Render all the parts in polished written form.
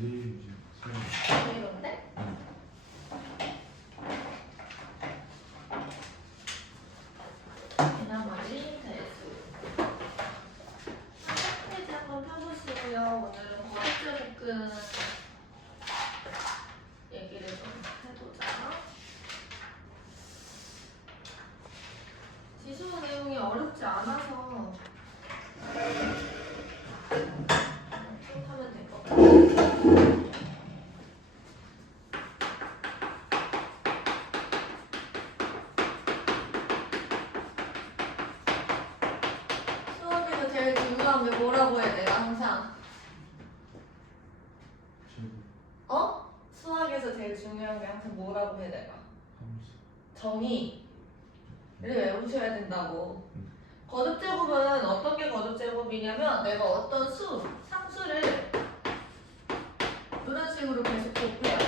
이런데? 나머지 대수. 페이지 한번 펴보시고요. 오늘은 거듭제곱근 얘기를 좀 해보자. 지수 내용이 어렵지 않아서 좀 하면 될 것 같아요. 수학에서 제일 중요한 게 뭐라고 해야 돼요? 항상 수학에서 제일 중요한 게 항상 뭐라고 해야 될까? 정의를 외우셔야 된다고. 거듭제곱은 어떤 게 거듭제곱이냐면 내가 어떤 상수를 이런 식으로 계속 곱해요.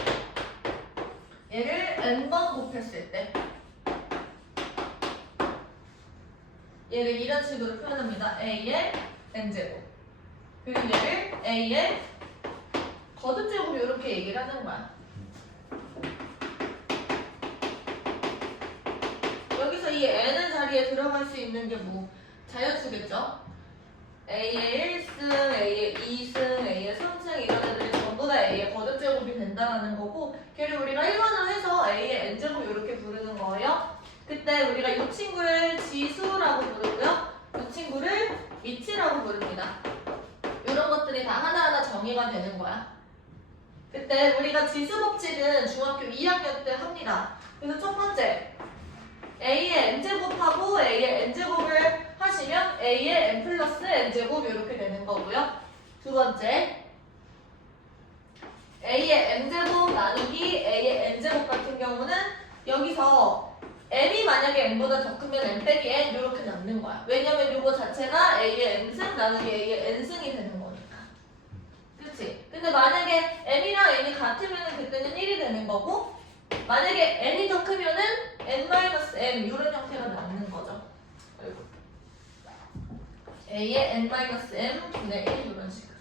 얘를 n번 곱했을 때 얘를 이런 식으로 표현합니다. a의 n제곱. 그리고 얘를 a의 거듭제곱 이렇게 얘기를 하는 거야. 여기서 이 n은 자리에 들어갈 수 있는 게 뭐? 자연수겠죠? a의 1승, a의 2승, a의 3승 이런 애들이 전부 다 a의 거듭제곱이 된다는 거고, 걔를 우리가 일반화해서 a의 n제곱 이렇게 부르는 거예요. 그때 우리가 이 친구를 지수라고 부르고요, 이 친구를 위치라고 부릅니다. 이런 것들이 다 하나하나 정의가 되는 거야. 그때 우리가 지수 법칙은 중학교 2학년 때 합니다. 그래서 첫 번째, a의 n제곱하고 a의 n제곱을 하시면 a의 n 플러스 n제곱 이렇게 되는 거고요. 두 번째, a의 n제곱 나누기 a의 n제곱 같은 경우는 여기서 m이 만약에 n보다 더 크면 n 빼기 n 이렇게 남는 거야. 왜냐면 이거 자체가 a의 n승 나누기 a의 n승이 되는 거니까. 그치? 근데 만약에 m이랑 n이 같으면 그때는 1이 되는 거고, 만약에 n이 더 크면은 n-m 이런 형태가 남는 거죠. a의 n-m 분의 1 이런 식으로.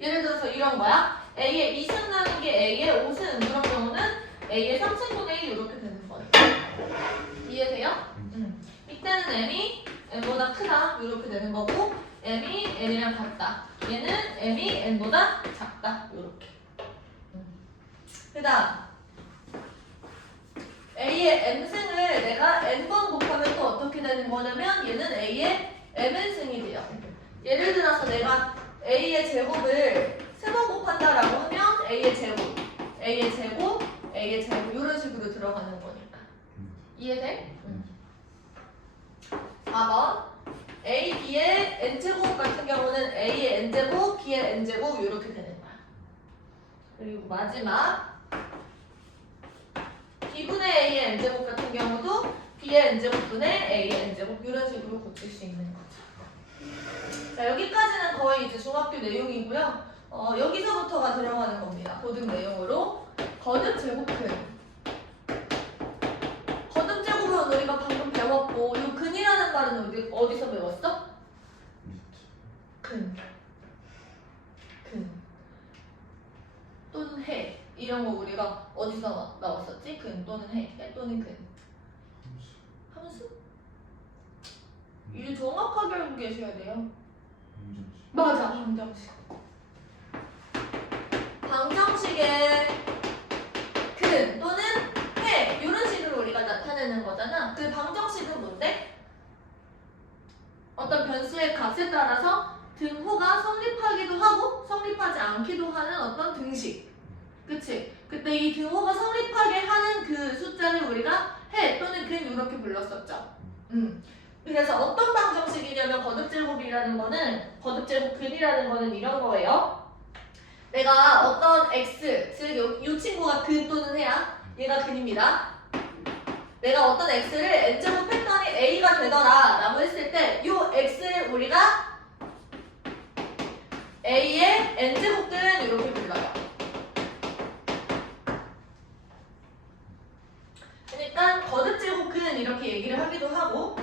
예를 들어서 이런 거야. a의 2승 나누기 a의 5승 이런 경우는 a의 3승분의 1 이렇게 되는 거니까. 이해돼요? 이때는 m이 n보다 크다 이렇게 되는 거고, m이 n이랑 같다. 얘는 m이 n보다 작다 이렇게. 그 다음 a의 m승을 내가 n번 곱하면 또 어떻게 되는 거냐면 얘는 a의 mn승이 돼요. 예를 들어서 내가 a의 제곱을 3번 곱한다라고 하면 a의 제곱, a의 제곱, a의 제곱 이런 식으로 들어가는 거니까. 이해돼? 4번 a, b의 n제곱 같은 경우는 a의 n제곱, b의 n제곱 이렇게 되는 거야. 그리고 마지막 b분의 a의 n제곱 같은 경우도 b의 n제곱분의 a의 n제곱 이런 식으로 고칠 수 있는 거죠. 자, 여기까지는 거의 이제 중학교 내용이고요. 여기서부터가 들어가는 겁니다. 고등 내용으로. 거듭제곱근. 거듭제곱은 우리가 방금 배웠고, 이 근이라는 말은 우리 어디서 배웠어? 근. 또는 해. 이런 거 우리가 어디서 나왔었지? 근 또는 해 또는 근. 함수? 이제 정확하게 알고 계셔야 돼요. 맞아, 방정식. 방정식의 근 또는 해 이런 식으로 우리가 나타내는 거잖아. 그 방정식은 뭔데? 어떤 변수의 값에 따라서 등호가 성립하기도 하고 성립하지 않기도 하는 어떤 등식. 그치? 그때 이 등호가 성립하게 하는 그 숫자를 우리가 해 또는 근 이렇게 불렀었죠. 그래서 어떤 방정식이냐면 거듭제곱이라는 거는, 거듭제곱근이라는 거는 이런 거예요. 내가 어떤 x, 즉 이 친구가 근 또는 해야 얘가 근입니다. 내가 어떤 x를 n제곱 했더니 a가 되더라 라고 했을 때 이 x를 우리가 a의 n제곱근 이렇게 불러요. 그러니까 거듭제곱근 이렇게 얘기를 하기도 하고,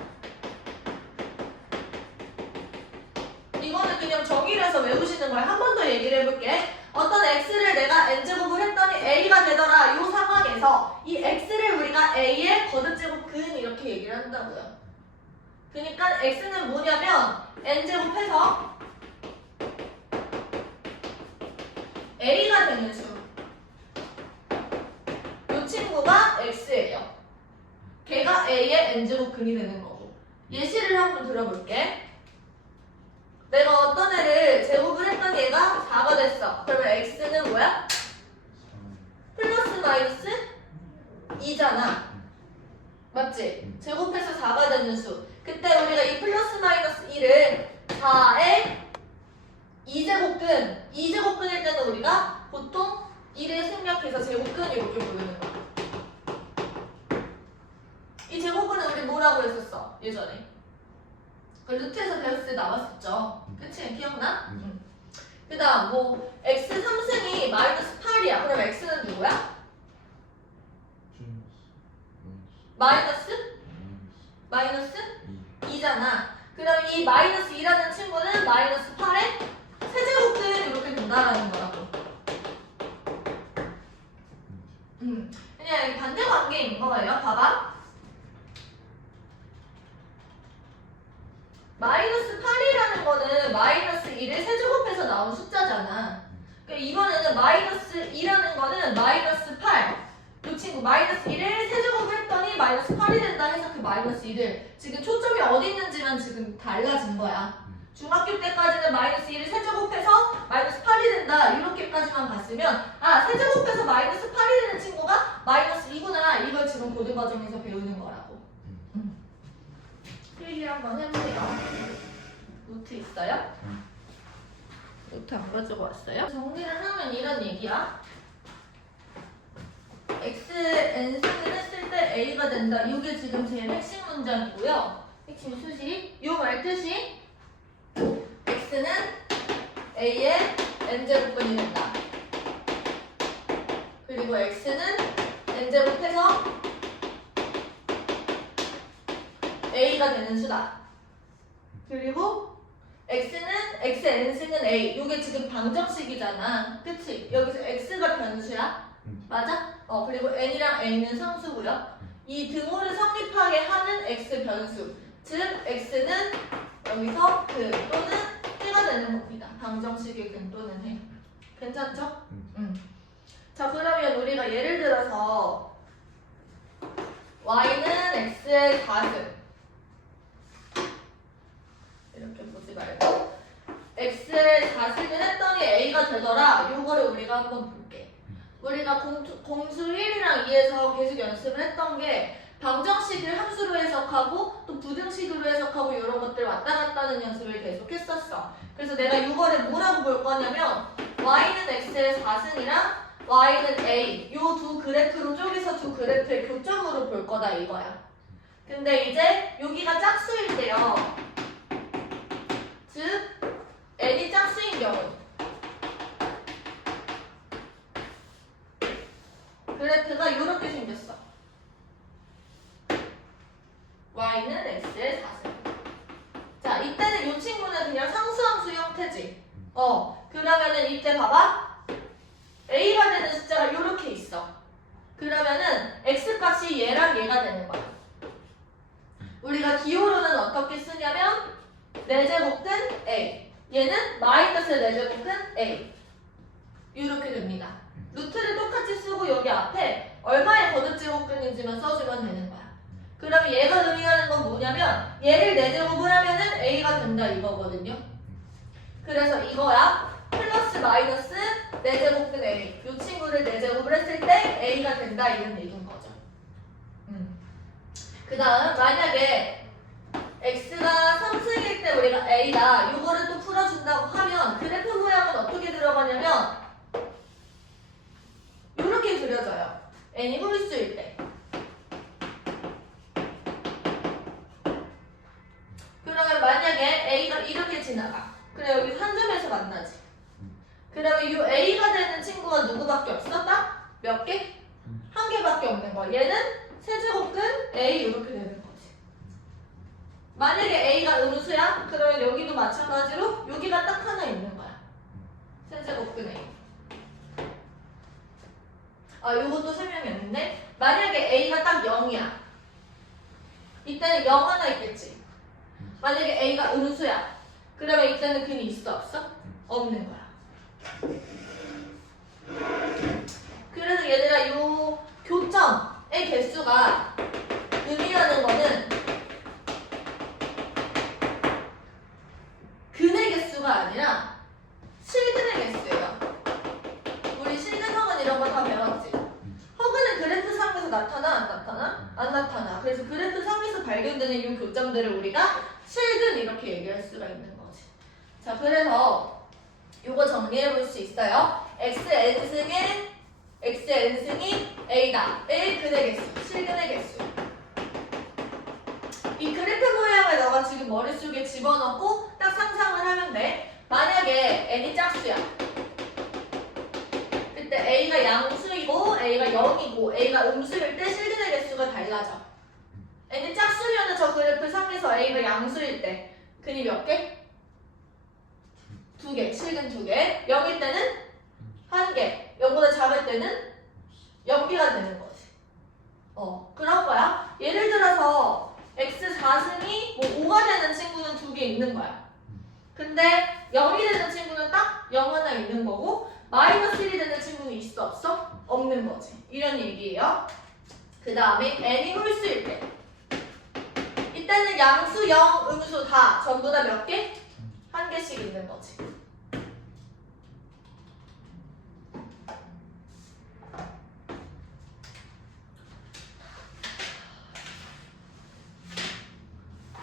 이거는 그냥 정의를 해서 외우시는 거예요. 한 번 더 얘기를 얘기를 해볼게. 어떤 x를 내가 n제곱을 했더니 a가 되더라. 이 상황에서 이 x를 우리가 a의 거듭제곱 근 이렇게 얘기를 한다고요. 그러니까 x는 뭐냐면 n제곱해서 a가 되는 수. 이 친구가 x예요. 걔가 a의 n제곱 근이 되는 거고. 예시를 한번 들어볼게. 내가 어떤 애를 제곱을 했더니 얘가 4가 됐어. 그러면 x는 뭐야? 플러스 마이너스 2잖아. 맞지? 제곱해서 4가 되는 수. 그때 우리가 이 플러스 마이너스 1을 4의 2제곱근, 2제곱근일 때는 우리가 보통 1을 생략해서 제곱근 이렇게 부르는 거야. 이 제곱근은 우리 뭐라고 했었어? 예전에. 그 루트에서 배웠을 때 나왔었죠. 그치? 기억나? 그 다음 뭐 x 3승이 마이너스 8이야. 그럼 x는 누구야? 마이너스? 마이너스 2잖아. 그럼 이 마이너스 2라는 친구는 마이너스 8의 세제곱근 이렇게 된다라는 거라고. 그냥 반대관계인 거예요. 봐봐. 마이너스 8이라는 거는 마이너스 1을 세제곱해서 나온 숫자잖아. 그러니까 이번에는 마이너스 2라는 거는 마이너스 8. 이 친구 마이너스 1을 세제곱을 했더니 마이너스 8이 된다 해서 그 마이너스 1을 지금 초점이 어디 있는지만 지금 달라진 거야. 중학교 때까지는 마이너스 1을 세제곱해서 마이너스 8이 된다 이렇게까지만 갔으면 아 세제곱해서 마이너스 8이 되는 친구가 마이너스 2구나 이걸 지금 고등과정에서 배우는 거라고. 필기 한번 해보세요. 노트 있어요? 노트 안 가지고 왔어요? 정리를 하면 이런 얘기야. x n승을 했을 때 a가 된다. 이게 지금 제일 핵심 문장이고요. 핵심 수식. 요 말뜻이 x는 a의 n제곱근이 된다. 그리고 x는 n제곱해서 a가 되는 수다. 그리고 x는 x n승은 a. 이게 지금 방정식이잖아. 그치? 여기서 x가 변수야. 맞아? 그리고 n이랑 a는 상수고요. 이 등호를 성립하게 하는 x 변수. 즉 x는 여기서 근 또는 해가 되는 겁니다. 방정식의 근 또는 해. 괜찮죠? 자 그러면 우리가 예를 들어서 y는 x의 4승 이렇게 보지 말고 x의 4승을 했더니 a가 되더라. 요거를 우리가 한번 볼게. 우리가 공수 1이랑 2에서 계속 연습을 했던 게 방정식을 함수로 해석하고 또 부등식으로 해석하고 이런 것들 왔다 갔다 하는 연습을 계속 했었어. 그래서 내가 이거를 뭐라고 볼 거냐면 y는 x의 4승이랑 y는 a 요 두 그래프로 쪼개서 두 그래프의 교점으로 볼 거다 이거야. 근데 이제 여기가 짝수일 때요. 즉 n이 짝수인 경우 그래프가 이렇게 생겼어. y는 x의 4승. 자 이때는 이 친구는 그냥 상수함수 형태지. 그러면은 이때 봐봐. a가 되는 숫자가 이렇게 있어. 그러면은 x값이 얘랑 얘가 되는 거야. 우리가 기호로는 어떻게 쓰냐면 4제곱근 a. 얘는 마이너스 4제곱근 a. 이렇게 됩니다. 루트를 똑같이 쓰고 여기 앞에 얼마의 거듭제곱근인지만 써주면 되는 거야. 그럼 얘가 의미하는 건 뭐냐면 얘를 4제곱을 하면은 a가 된다 이거거든요. 그래서 이거야. 플러스 마이너스 4제곱근 a. 이 친구를 4제곱을 했을 때 a가 된다 이런 얘기인 거죠. 그 다음 만약에 x가 3승일 때 우리가 a다. 이거를 또 풀어준다고 하면 그래프 모양은 어떻게 들어가냐면 이렇게 그려져요. n이 홀수일 때. 그러면 만약에 a가 이렇게 지나가. 그래 여기 한 점에서 만나지. 그러면 이 a가 되는 친구가 누구밖에 없어? 딱 몇 개? 한 개밖에 없는 거야. 얘는 세제곱근 a 이렇게 되는 거지. 만약에 a가 음수야? 그러면 여기도 마찬가지로 여기가 딱 하나 있는 거야. 세제곱근 요것도 설명이 없는데 만약에 A가 딱 0이야. 이때는 0 하나 있겠지. 만약에 A가 음수야. 그러면 이때는 근이 있어 없어? 없는 거야. 그래서 얘들아 요 교점의 개수가 의미하는 거는 근의 개수가 아니라 실근의 개수예요. 우리 실근허근 이런 거 다 배웠지? 허근은 그래프 상에서 나타나 안 나타나? 안 나타나. 그래서 그래프 상에서 발견되는 이 교점들을 우리가 실근 이렇게 얘기할 수가 있는 거지. 자, 그래서 요거 정리해 볼 수 있어요. xn승이 a다. a 근의 개수, 실근의 개수. 이 그래프 모양을 너가 지금 머릿속에 집어넣고 딱 상상을 하면 돼. 만약에 n이 짝수야. 그때 a가 양수이고 a가 0이고 a가 음수일 때 실근의 개수가 달라져. n이 짝수면은 저 그래프 상에서 a가 양수일 때 근이 몇 개? 2개, 실근 2개. 0일 때는 1개. 0보다 작을 때는 0개가 되는 거지. 그런 거야. 예를 들어서 x4승이 뭐 5가 되는 친구는 2개 있는 거야. 근데 0이 되는 친구는 딱 0 하나 있는 거고 마이너스 1이 되는 친구는 있어 없어? 없는 거지. 이런 얘기예요. 그 다음에 n이 홀수일 때 이때는 양수, 0, 음수 다 전부 다 몇 개? 1개씩 있는 거지.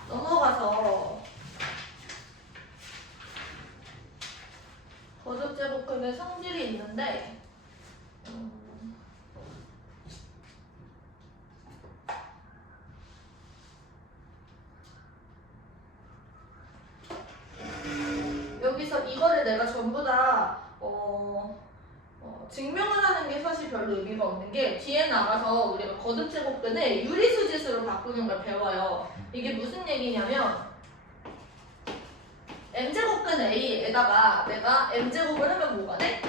넘어가서 거듭제곱근의 성질이 있는데 여기서 이거를 내가 전부 다 증명을 하는 게 사실 별로 의미가 없는 게 뒤에 나가서 우리가 거듭제곱근을 유리수짓으로 바꾸는 걸 배워요. 이게 무슨 얘기냐면 m제곱근 a에다가 내가 m제곱을 하면 뭐가 돼?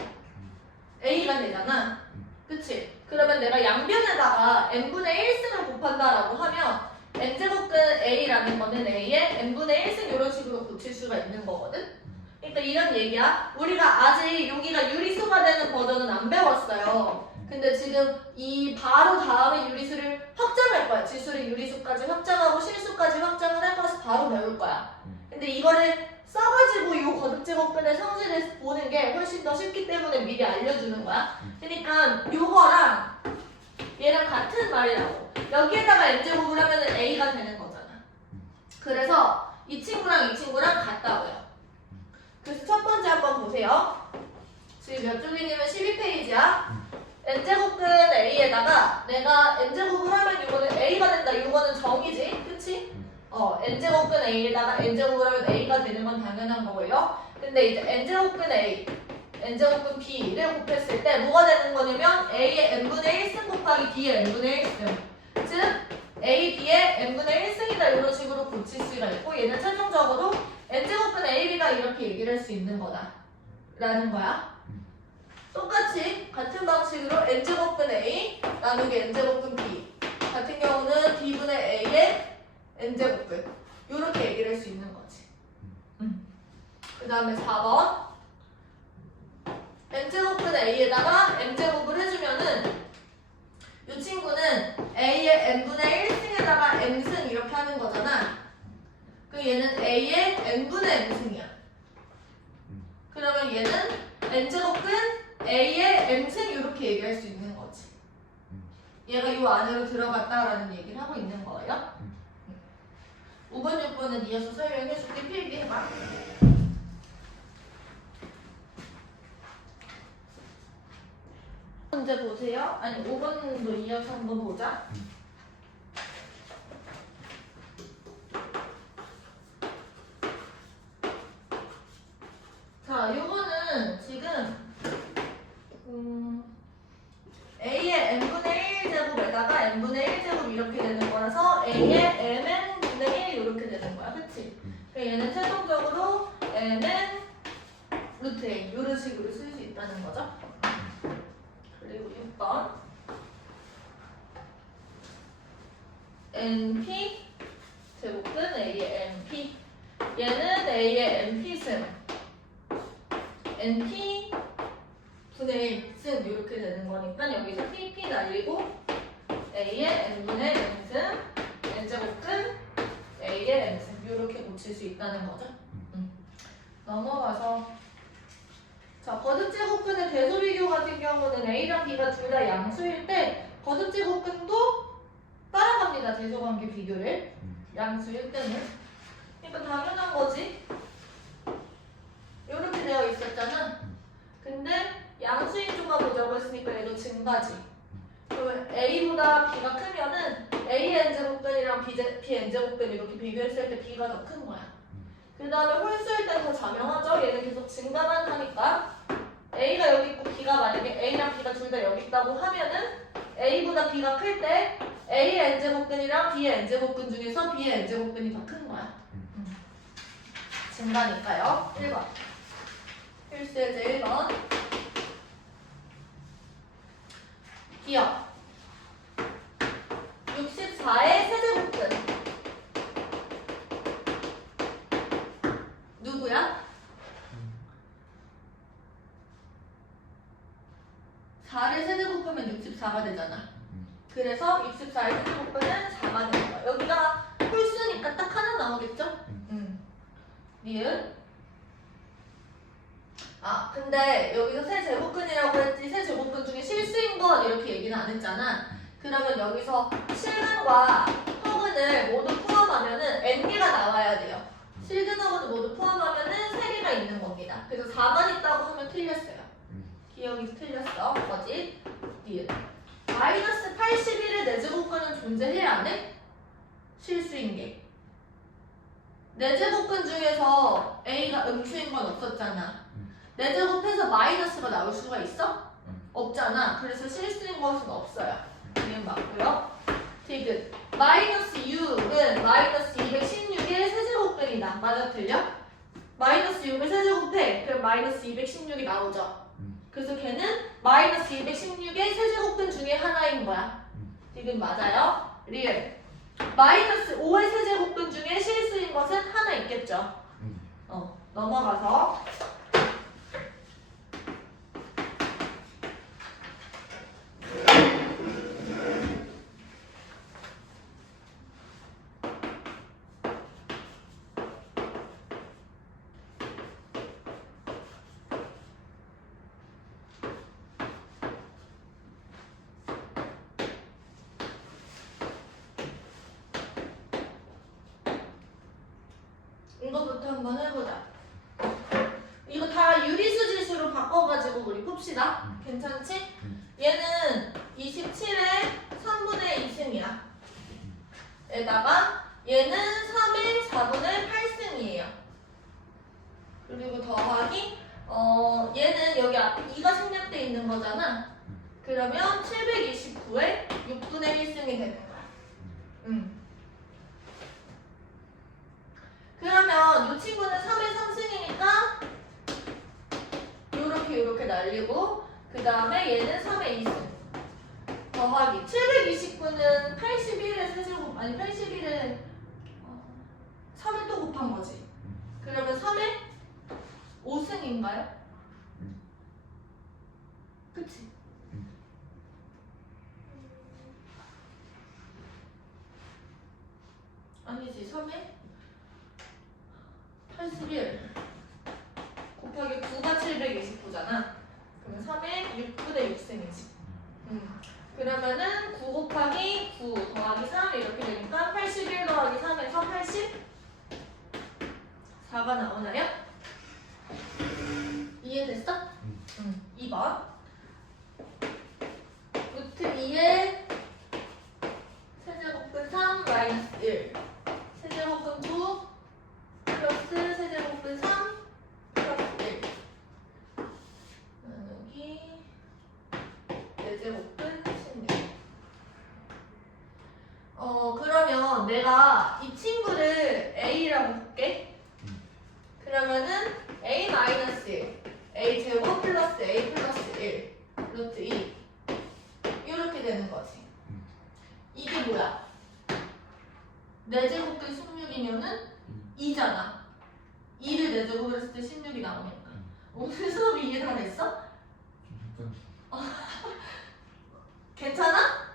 a가 되잖아. 그치? 그러면 내가 양변에다가 n분의 1승을 곱한다라고 하면 m제곱근 a라는 거는 a에 n분의 1승 이런 식으로 고칠 수가 있는 거거든? 그러니까 이런 얘기야. 우리가 아직 여기가 유리수가 되는 버전은 안 배웠어요. 근데 지금 이 바로 다음에 유리수를 확장할 거야. 지수를 유리수까지 확장하고 실수까지 확장을 할 것을 바로 배울 거야. 근데 이거를 써가지고 이 거듭제곱근의 성질을 보는 게 훨씬 더 쉽기 때문에 미리 알려주는 거야. 그러니까 이거랑 얘랑 같은 말이라고. 여기에다가 m제곱을 하면 a가 되는 거잖아. 그래서 이 친구랑 같다고요. 그래서 첫 번째 한번 보세요. 지금 몇 쪽이냐면 12페이지야. n제곱근 a에다가 내가 n제곱을 하면 이거는 a가 된다. 이거는 정이지. 그치? n제곱근 a에다가 n제곱을 하면 a가 되는 건 당연한 거고요. 근데 이제 n제곱근 a, n제곱근 b를 곱했을 때 뭐가 되는 거냐면 a의 n분의 1승 곱하기 b의 n분의 1승. 즉 a, b의 n분의 1승이다. 이런 식으로 고칠 수가 있고 얘는 최종적으로 n제곱근 ab가 이렇게 얘기를 할 수 있는 거다. 라는 거야. 똑같이 같은 방식으로 n제곱근 a 나누기 n제곱근 b 같은 경우는 b분의 a의 n제곱근 이렇게 얘기를 할 수 있는 거지. 그 다음에 4번 n제곱근 a에다가 n제곱을 해주면은 이 친구는 a의 n분의 1승에다가 n승 이렇게 하는 거잖아. 그 얘는 a의 n분의 n승이야. 그러면 얘는 n제곱근 a의 m승 이렇게 얘기할 수 있는 거지. 얘가 이 안으로 들어갔다라는 얘기를 하고 있는 거예요. 5번, 6번은 이어서 설명해줄게. 필기해봐. 문제 보세요. 아니 5번도 이어서 한번 보자. 자, 요거는 지금 a의 n분의 1제곱에다가 n분의 1제곱 이렇게 되는 거라서 a의 mn분의 1 이렇게 되는 거야. 그치? 얘는 최종적으로 mn 루트 a 이런 식으로 쓸 수 있다는 거죠. 그리고 6번 np 제곱근 a의 np 얘는 a의 np승 np 분의 1승 이렇게 되는 거니까 여기서 pp 날리고 a의 n분의 n승 n제곱근 a의 n승 이렇게 고칠 수 있다는 거죠. 넘어가서 자 거듭제곱근의 대소비교 같은 경우는 a랑 b가 둘 다 양수일 때 거듭제곱근도 따라갑니다. 대소관계 비교를 양수일 때는. 그러니까 당연한 거지. 이렇게 되어 있었잖아. 근데 양수인 쪽만 보자고 했으니까 얘도 증가지. 그러면 a보다 b가 크면은 a n제곱근이랑 b n제곱근 이렇게 비교했을 때 b가 더 큰 거야. 그 다음에 홀수일 때 더 자명하죠. 얘는 계속 증가만 하니까 a가 여기 있고 b가 만약에 a랑 b가 둘 다 여기 있다고 하면은 a보다 b가 클 때 a의 n제곱근이랑 b의 n제곱근 중에서 b의 n제곱근이 더 큰 거야. 증가니까요. 1번 필수의 제 1번 기억 64의 세제곱근 누구야? 4를 세제곱하면 64가 되잖아. 그래서 64의 세제곱근은 4가 되는 거야. 여기가 홀수니까 딱 하나 나오겠죠? 니은 아 근데 여기서 세제곱근이라고 했지 세제곱근 중에 실수인 건 이렇게 얘기는 안 했잖아. 그러면 여기서 실근과 허근을 모두 포함하면은 n개가 나와야 돼요. 실근 허근을 모두 포함하면은 3개가 있는 겁니다. 그래서 4만 있다고 하면 틀렸어요. 기억이 틀렸어. 거짓. 니은 마이너스 81의 내제곱근은 존재해 안 해? 실수인 게. 내제곱근 중에서 a가 음수인 건 없었잖아. 내제곱해서 마이너스가 나올 수가 있어? 없잖아. 그래서 실수인 것은 없어요. 이건 맞고요. 디귿 마이너스 6은 마이너스 216의 세제곱근이다. 맞아 틀려? 마이너스 6을 세제곱해. 그럼 마이너스 216이 나오죠. 그래서 걔는 마이너스 216의 세제곱근 중에 하나인 거야. 디귿 맞아요. 리을 마이너스 5의 세제곱근 중에 실수인 것은 하나 있겠죠. 넘어가서 이거부터 한번 해보자. 이거 다 유리수 지수로 바꿔가지고 우리 풉시다. 괜찮지? 얘는 27의 3분의 2승이야. 에다가 얘는 3의 4분의 8승이에요. 그리고 더하기 얘는 여기 앞에 2가 생략돼 있는 거잖아. 그러면 729의 6분의 1승이 되는 거야. 그러면 이 친구는 3의 3승이니까 요렇게 날리고 그 다음에 얘는 3의 2승 더하기 729는 81의 세제곱 아니 81의 3을 또 곱한 거지. 그러면 3의 5승인가요? 그치? 아니지 3의 81 곱하기 9가 729잖아. 그러면 3의 6분의 6승이지. 그러면은 9 곱하기 9 더하기 3 이렇게 되니까 81 더하기 3에서 84가 나오나요? 이해됐어? 2번 루트 2의 세제곱근 3 마이너스 1 세제곱근 9 플러스 세제곱근 3 플러스 1 나누기 내제곱근 16 그러면 내가 이 친구를 A라고 볼게. 그러면은 A 마이너스 1 A 제곱 플러스 A 플러스 1 루트 2 이렇게 되는 거지. 이게 뭐야? 4제곱 근 16이면은 2잖아. 2를 4제곱 했을 때 16이 나오니까. 오늘 수업이 이해 다 됐어? 괜찮아?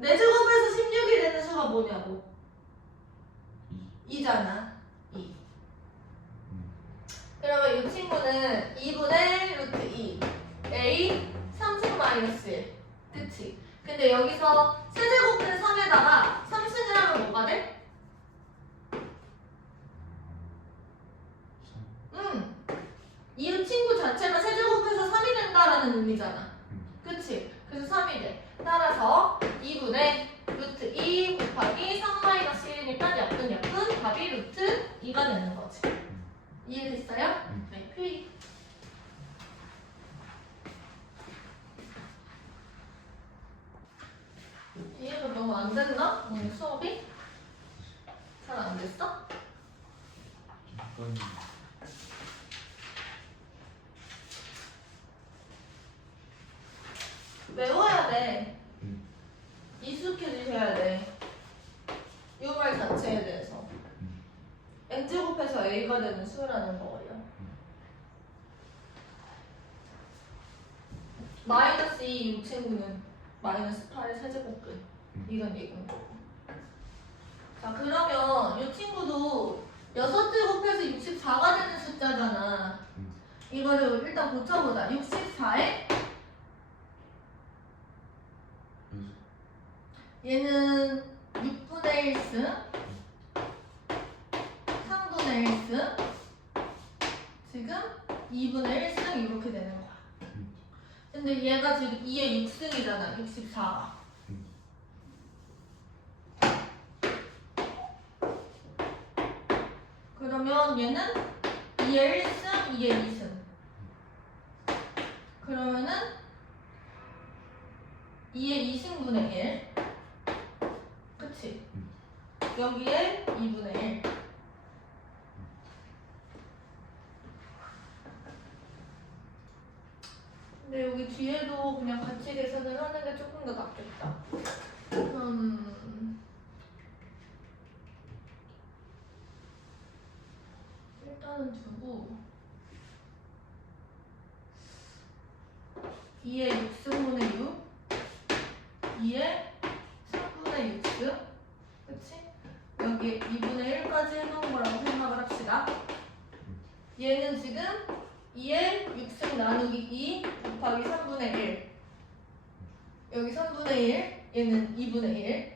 4제곱에서 16이 되는 수가 뭐냐고. 2잖아. 2. 그러면 이 친구는 2분의 루트 2 A 3승 마이너스 1. 그치? 근데 여기서 세제곱근 3에다가 3승을 하면 뭐가 돼? 이 친구 자체가 세제곱해서 3이 된다라는 의미잖아. 그치? 그래서 3이 돼. 따라서 2분의 루트 2 곱하기 3 마이너스 1이니까 약분 답이 루트 2가 되는 거지. 이해됐어요? 네, 필. 이해가 너무 안 됐나? 오늘 수업이? 잘 안 됐어? 외워야 돼. 익숙해지셔야 돼. 이 말 자체에 대해서. n제곱해서 a가 되는 수라는 거예요. 마이너스 2 이 친구는 마이너스 8의 세제곱근. 이건 이건 거고. 자, 그러면 이 친구도 6제곱해서 64가 되는 숫자잖아. 이거를 일단 고쳐보자. 64에 얘는 6분의 1승 3분의 1승 지금 2분의 1승 이렇게 되는 거야. 근데 얘가 지금 2의 6승이잖아. 64가. 그러면 얘는 2의 1승 2의 2승. 그러면은 2의 2승분의 1. 그치? 여기에 2분의 1. 근데 여기 뒤에도 그냥 같이 계산을 하는 게 조금 더 낫겠다. 일단은 두고 2의 6승분의 6 2의 3분의 6승 그치? 여기 2분의 1까지 해놓은 거라고 생각을 합시다. 얘는 지금 2의 6승 나누기 2 곱하기 3분의 1 여기 3분의 1 얘는 2분의 1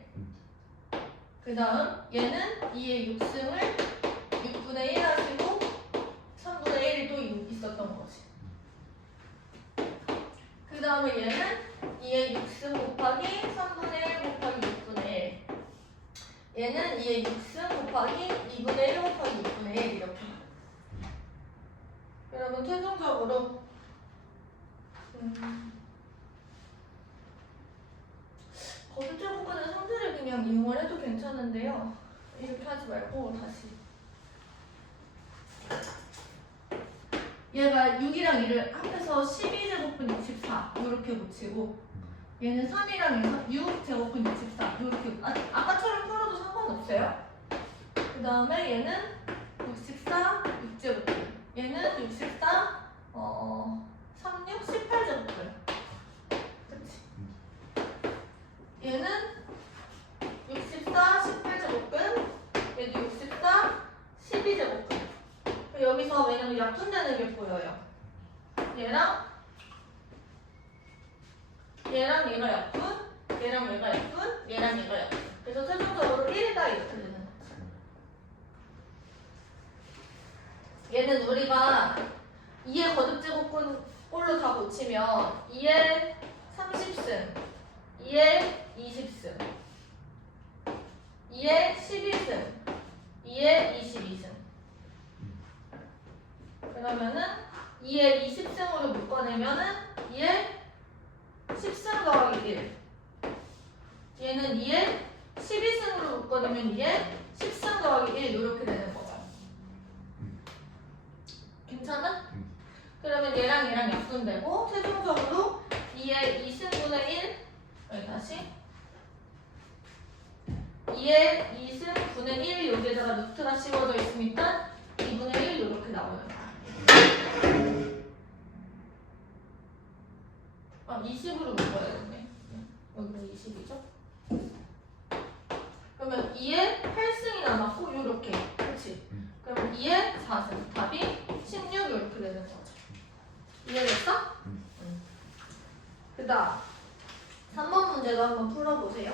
그 다음 얘는 2의 6승을 6분의 1 하시고 3분의 1이 또 있었던 거지. 그 다음에 얘는 2의 6승 곱하기 3분의 1 곱하기 6분의 1 얘는 2의 6승 곱하기 2분의 1 곱하기 6분의 1 이렇게. 그러면 최종적으로 거듭제곱하는 상태를 그냥 이용을 해도 괜찮은데요. 이렇게 하지 말고 다시 얘가 6이랑 2를 합해서 12제곱분 64 이렇게 붙이고 얘는 3이랑 해서 6제곱분 64 이렇게 아까처럼 풀어도 상관없어요. 그 다음에 얘는 64 6제곱분 얘는 64 36 18제곱분 그치? 얘는 64 18제곱분 얘도 64 12제곱분 여기서 왜냐면 약분되는 게 보여요. 얘랑 얘가 약분, 얘랑 얘가 약분, 얘랑 얘가 약분. 그래서 최종적으로 1이다 이렇게 되는 거지. 얘는 우리가 2의 거듭제곱근 꼴로 다 고치면 2의 30승, 2의 20승, 2의 11승, 2의 22승. 그러면은 2의 20승으로 묶어내면은 2의 10승 더하기 1 얘는 2의 12승으로 묶어내면 2의 10승 더하기 1 이렇게 되는 거죠. 괜찮아? 그러면 얘랑 약분되고 최종적으로 2의 2승분의 1 여기 다시 2의 2승 분의 1 여기에다가 루트가 씌워져 있으니까 2분의 1 이렇게 나오는 거야. 20으로 묶어야겠네. 여기가 20이죠? 그러면 2의 8승이 남았고 요렇게. 그렇지? 그러면 2의 4승. 답이 16 이렇게 되는 거죠. 이해됐어? 그 다음 3번 문제도 한번 풀어보세요.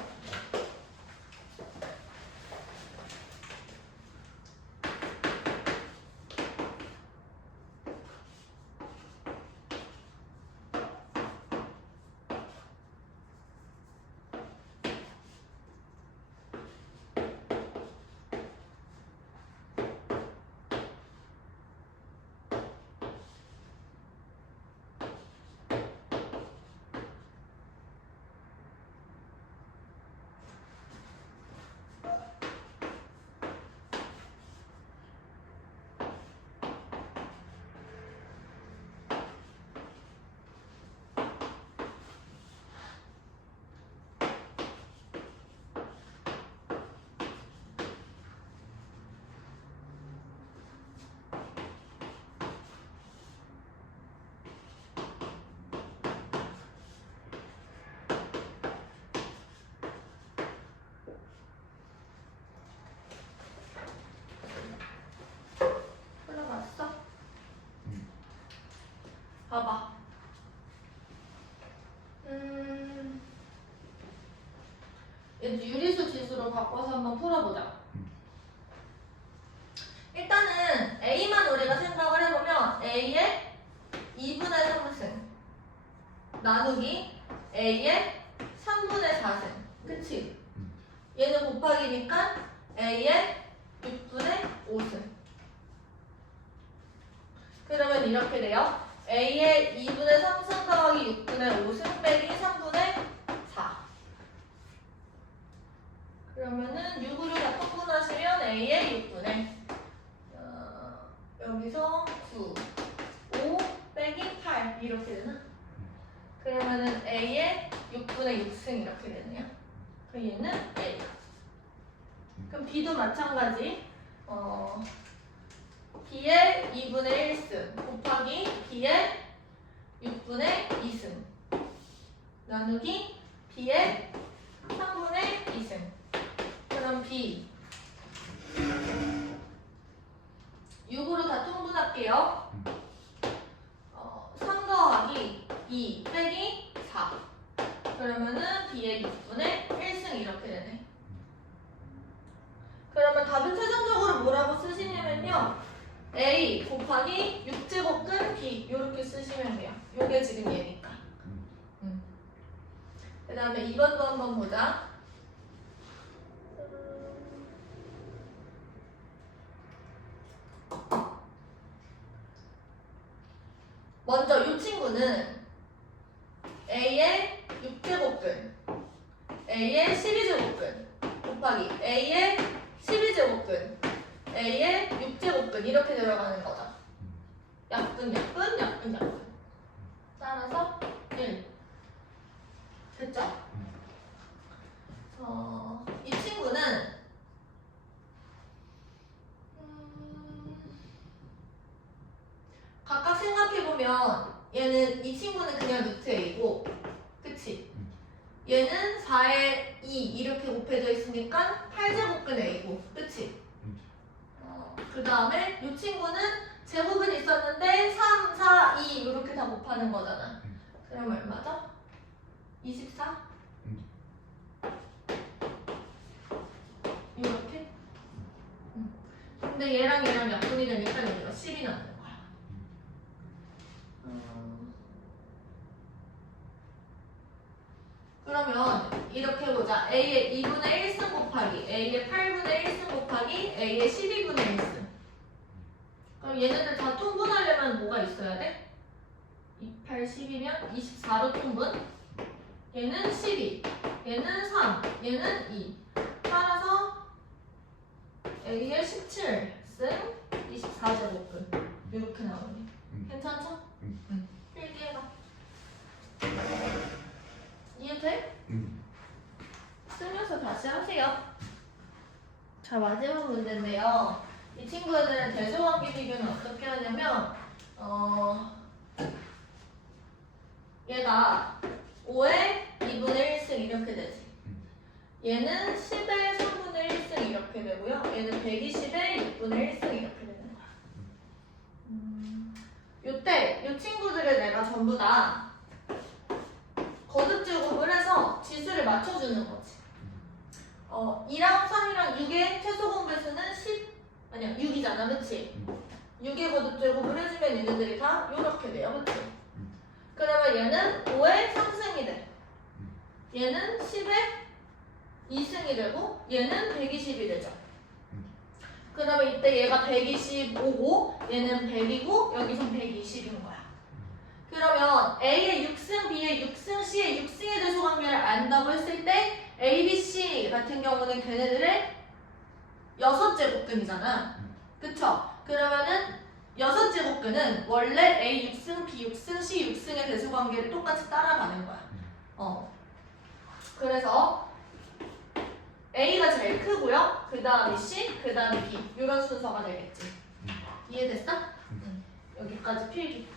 봐봐. 유리수 지수로 바꿔서 한번 풀어보자. 일단은 A만 우리가 생각을 해보면 A의 2분의 3승 나누기 A의 3분의 4승. 그치? 얘는 곱하기니까 A의 6분의 5승. 그러면 이렇게 돼요. A의 2분의 3승 더하기 6분의 5승 빼기 3분의 4. 그러면은 6으로 다 통분하시면 A의 6분의 여기서 9, 5 빼기 8 이렇게 되나? 그러면은 A의 6분의 6승 이렇게 되네요. 그럼 얘는 A. 그럼 B도 마찬가지. B의 2분의 1승 곱하기 B의 6분의 2승 나누기 B의 3분의 2승. 그럼 B 6으로 다 통분할게요. 3 더하기 2 빼기 4. 그러면은 B의 6분의 1승 이렇게 되네. 그러면 답은 최종적으로 뭐라고 쓰시냐면요. A 곱하기 6제곱근 B 이렇게 쓰시면 돼요. 요게 지금 얘니까. 그 다음에 2번도 한번 보자. 먼저 이 친구는 A의 6제곱근 A의 12제곱근 곱하기 A의 12제곱근 A의 6제곱근 이렇게 들어가는 거죠. 약분 약분 약분 약분. 따라서 1. 됐죠? 이 친구는 각각 생각해보면 얘는 이 친구는 그냥 루트 A고 그치? 얘는 4에 2 이렇게 곱해져 있으니까 8제곱근 A고 그치? 그 다음에 이 친구는 제곱은 있었는데 3, 4, 2 이렇게 다 곱하는 거잖아. 그럼 얼마죠? 24? 이렇게? 근데 얘랑 얘랑 약분이 되니까 여기가 10이 나는 거야. 그러면 이렇게 보자. A의 2분의 1승 곱하기 A의 8분의 1승 곱하기 A의 12분의 1승. 그럼 얘네들 다 통분하려면 뭐가 있어야 돼? 2, 8, 10이면 24로 통분. 얘는 12, 얘는 3, 얘는 2. 따라서 A의 17승 24제곱근 이렇게 나오네. 괜찮죠? 필기해봐. 이해돼? 해요. 자, 마지막 문제인데요. 이 친구들은 대소관계 비교는 어떻게 하냐면 얘가 5의 2분의 1승 이렇게 되지. 얘는 10의 3분의 1승 이렇게 되고요. 얘는 120의 6분의 1승 이렇게 되는 거야. 요때 이 친구들을 내가 전부 다 거듭제곱을 해서 지수를 맞춰주는 거지. 2랑 3이랑 6의 최소 공배수는 6이잖아, 그치? 6의 거듭제곱을 해주면 얘네들이 다 요렇게 돼요, 그치? 그러면 얘는 5의 3승이 돼. 얘는 10의 2승이 되고 얘는 120이 되죠. 그러면 이때 얘가 125고 얘는 100이고 여기선 120인 거야. 그러면 A의 6승, B의 6승, C의 6승에 대해서 관계를 안다고 했을 때 A, B, C 같은 경우는 걔네들의 6제곱근이잖아. 그쵸? 그러면은 6제곱근은 원래 A 6승, B 6승, C 6승의 대수 관계를 똑같이 따라가는 거야. 그래서 A가 제일 크고요. 그 다음에 C, 그 다음에 B 이런 순서가 되겠지. 이해됐어? 여기까지 필기.